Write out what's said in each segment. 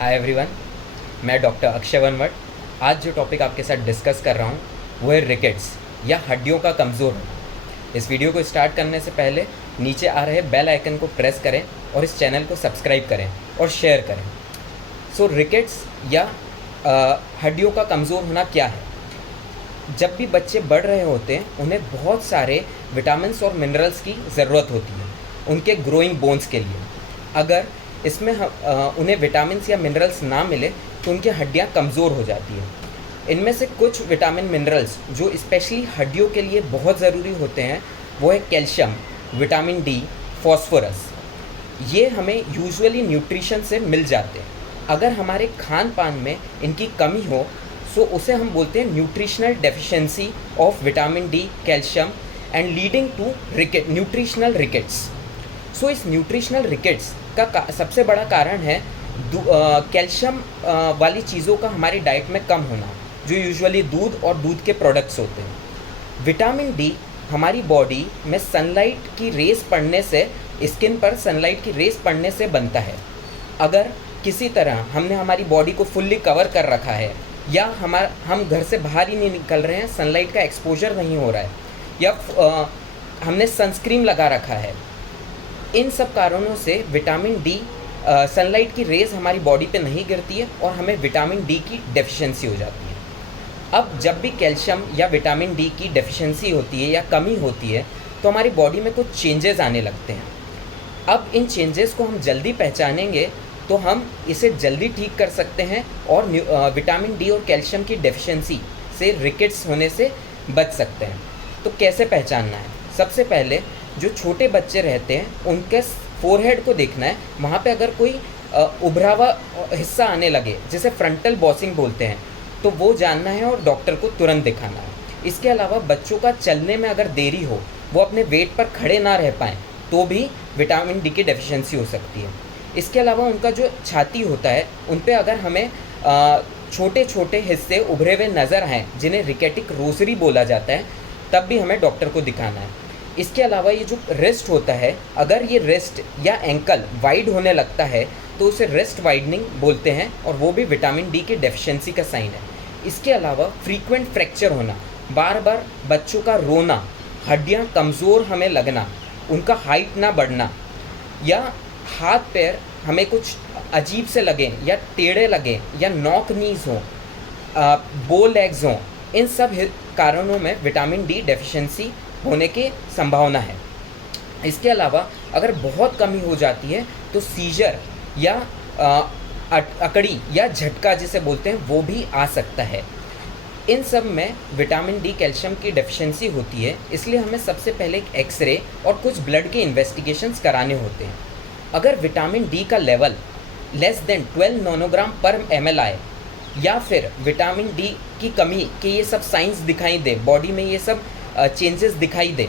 Hi everyone, मैं doctor Akshay वनवट। आज जो टॉपिक आपके साथ डिस्कस कर रहा हूँ वो है रिकेट्स या हड्डियों का कमज़ोर होना। इस वीडियो को स्टार्ट करने से पहले नीचे आ रहे बेल आइकन को प्रेस करें और इस चैनल को सब्सक्राइब करें और शेयर करें। रिकेट्स या हड्डियों का कमज़ोर होना क्या है? जब भी बच्चे बढ़ रहे होते हैं उन्हें बहुत सारे विटामिन्स और मिनरल्स की ज़रूरत होती है उनके ग्रोइंग बोन्स के लिए। अगर इसमें उन्हें विटामिन्स या मिनरल्स ना मिले तो उनकी हड्डियां कमज़ोर हो जाती हैं। इनमें से कुछ विटामिन मिनरल्स जो स्पेशली हड्डियों के लिए बहुत ज़रूरी होते हैं वो है कैल्शियम, विटामिन डी, फॉस्फोरस। ये हमें यूजुअली न्यूट्रिशन से मिल जाते हैं। अगर हमारे खान पान में इनकी कमी हो तो उसे हम बोलते हैं nutritional deficiency of vitamin D, calcium and leading to nutritional rickets. इस न्यूट्रिशनल रिकेट्स का सबसे बड़ा कारण है कैल्शियम वाली चीज़ों का हमारी डाइट में कम होना, जो यूजुअली दूध और दूध के प्रोडक्ट्स होते हैं। विटामिन डी हमारी बॉडी में सनलाइट की रेस पड़ने से, स्किन पर सनलाइट की रेस पड़ने से बनता है। अगर किसी तरह हमने हमारी बॉडी को फुल्ली कवर कर रखा है या हम घर से बाहर ही नहीं निकल रहे हैं, सनलाइट का एक्सपोजर नहीं हो रहा है, या हमने सनस्क्रीन लगा रखा है, इन सब कारणों से विटामिन डी सनलाइट की रेज़ हमारी बॉडी पे नहीं गिरती है और हमें विटामिन डी की डेफिशिएंसी हो जाती है। अब जब भी कैल्शियम या विटामिन डी की डेफिशिएंसी होती है या कमी होती है तो हमारी बॉडी में कुछ चेंजेस आने लगते हैं। अब इन चेंजेस को हम जल्दी पहचानेंगे तो हम इसे जल्दी ठीक कर सकते हैं और विटामिन डी और कैल्शियम की डेफिशिएंसी से रिकेट्स होने से बच सकते हैं। तो कैसे पहचानना है? सबसे पहले जो छोटे बच्चे रहते हैं उनके फोरहेड को देखना है। वहाँ पे अगर कोई उभरा हुआ हिस्सा आने लगे, जिसे फ्रंटल बॉसिंग बोलते हैं, तो वो जानना है और डॉक्टर को तुरंत दिखाना है। इसके अलावा बच्चों का चलने में अगर देरी हो, वो अपने वेट पर खड़े ना रह पाएँ, तो भी विटामिन डी की डेफिशिएंसी हो सकती है। इसके अलावा उनका जो छाती होता है उन पर अगर हमें छोटे छोटे हिस्से उभरे हुए नज़र आएँ, जिन्हें रिकेटिक रोसरी बोला जाता है, तब भी हमें डॉक्टर को दिखाना है। इसके अलावा ये जो रिस्ट होता है, अगर ये रिस्ट या एंकल वाइड होने लगता है तो उसे रिस्ट वाइडनिंग बोलते हैं और वो भी विटामिन डी की डेफिशिएंसी का साइन है। इसके अलावा फ्रीक्वेंट फ्रैक्चर होना, बार बार बच्चों का रोना, हड्डियां कमज़ोर हमें लगना, उनका हाइट ना बढ़ना, या हाथ पैर हमें कुछ अजीब से लगें या टेढ़े लगें, या नॉक नीज हों, बो लेग्स हों, इन सब कारणों में विटामिन डी डेफिशिएंसी होने की संभावना है। इसके अलावा अगर बहुत कमी हो जाती है तो सीजर या अकड़ी या झटका जिसे बोलते हैं वो भी आ सकता है। इन सब में विटामिन डी, कैल्शियम की डेफिशिएंसी होती है, इसलिए हमें सबसे पहले एक एक्सरे और कुछ ब्लड के इन्वेस्टिगेशंस कराने होते हैं। अगर विटामिन डी का लेवल लेस देन 12 नैनोग्राम पर ml आए, या फिर विटामिन डी की कमी के ये सब साइंस दिखाई दे, बॉडी में ये सब चेंजेस दिखाई दे,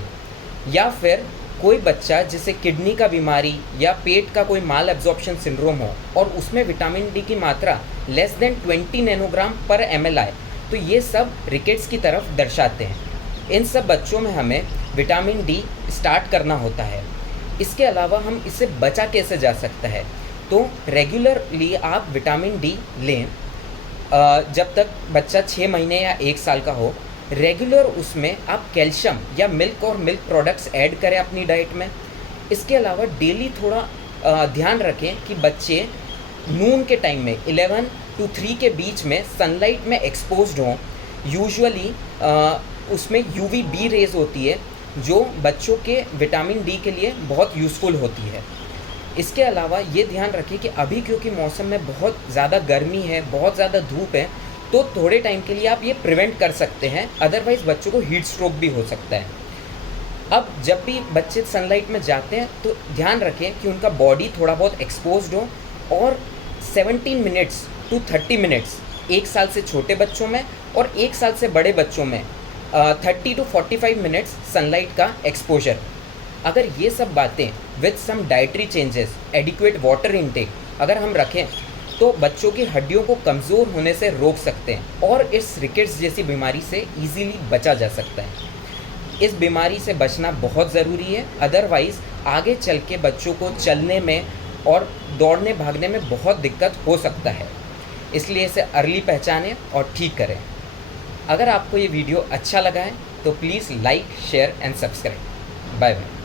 या फिर कोई बच्चा जिसे किडनी का बीमारी या पेट का कोई माल एब्जॉर्प्शन सिंड्रोम हो और उसमें विटामिन डी की मात्रा लेस देन 20 नैनोग्राम पर ml आए, तो ये सब रिकेट्स की तरफ दर्शाते हैं। इन सब बच्चों में हमें विटामिन डी स्टार्ट करना होता है। इसके अलावा हम इससे बचा कैसे जा सकता है? तो रेगुलरली आप विटामिन डी लें। जब तक बच्चा 6 महीने या 1 साल का हो, रेगुलर उसमें आप कैल्शियम या मिल्क और मिल्क प्रोडक्ट्स ऐड करें अपनी डाइट में। इसके अलावा डेली थोड़ा ध्यान रखें कि बच्चे नून के टाइम में 11 to 3 के बीच में सनलाइट में एक्सपोज्ड हों। यूजुअली उसमें यूवीबी रेज होती है जो बच्चों के विटामिन डी के लिए बहुत यूज़फुल होती है। इसके अलावा ये ध्यान रखें कि अभी क्योंकि मौसम में बहुत ज़्यादा गर्मी है, बहुत ज़्यादा धूप है, तो थोड़े टाइम के लिए आप ये प्रिवेंट कर सकते हैं, अदरवाइज़ बच्चों को हीट स्ट्रोक भी हो सकता है। अब जब भी बच्चे सनलाइट में जाते हैं तो ध्यान रखें कि उनका बॉडी थोड़ा बहुत एक्सपोज्ड हो, और 17 मिनट्स to 30 मिनट्स 1 साल से छोटे बच्चों में और 1 साल से बड़े बच्चों में 30 to 45 मिनट्स सनलाइट का एक्सपोजर। अगर ये सब बातें with some dietary changes, adequate water intake अगर हम रखें तो बच्चों की हड्डियों को कमज़ोर होने से रोक सकते हैं और इस रिकेट्स जैसी बीमारी से इजीली बचा जा सकता है। इस बीमारी से बचना बहुत ज़रूरी है, अदरवाइज़ आगे चल के बच्चों को चलने में और दौड़ने भागने में बहुत दिक्कत हो सकता है, इसलिए इसे अर्ली पहचानें और ठीक करें। अगर आपको ये वीडियो अच्छा लगा है तो please like, share and subscribe. Bye bye.